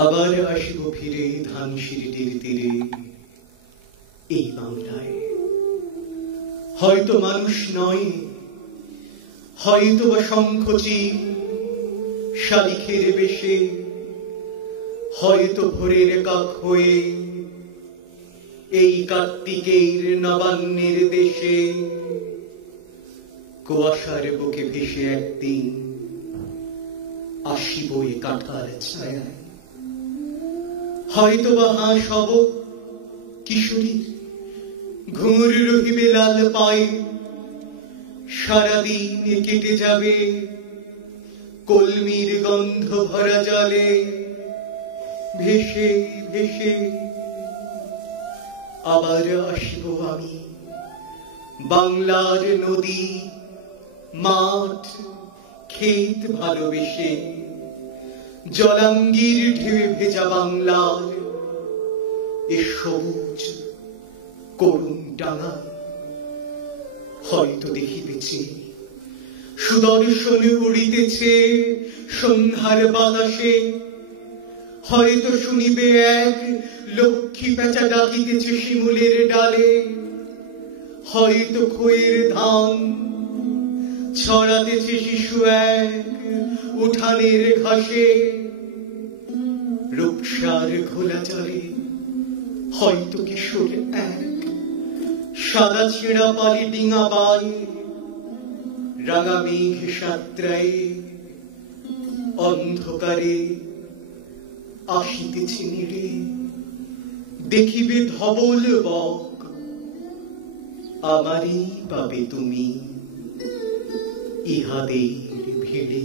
আবার আসিব ফিরে ধানসিঁড়িটির তীরে, এই বাংলায়। হয়তো মানুষ নয়, হয়তো বা শঙ্খচিল শালিখের বেশে, হয়তো ভোরের কাক হয়ে এই কার্তিকের নবান্নের দেশে কুয়াশার বুকে ভেসে একদিন আসিব এ কাঁঠার ছায়ায়। হয়তো বা হাঁস হব কিশোরীর, ঘুঙুর রহিবে লাল পায়ে, সারাদিন কেটে যাবে কলমির গন্ধ ভরা জলে ভেসে ভেসে। আবার আসিব আমি বাংলার নদী, মাঠ, ক্ষেত ভালোবেসে, জলাঙ্গির ঢেউয়ে ভেজা বাংলার এ সবুজ করুণ ডাঙায়। হয়তো দেখিতেছি সুদর্শন উড়িতেছে সন্ধ্যার বাতাসে, হয়তো শুনিবে এক লক্ষ্মী পেঁচা ডাকিতেছে শিমুলের ডালে, হয়তো খইয়ের ধান ছড়াতেছে শিশু এক উঠানের ঘাসে, রূপসার ঘোলা চলে হয়তো কিশোর এক সাদা ছেঁড়া পালি ডিঙা বাই, রাঙা মেঘ সাঁতরায় অন্ধকারে আসিতেছে নেড়ে, দেখিবে ধবল বক আমারই পাবে তুমি ইহাদের ভিড়ে।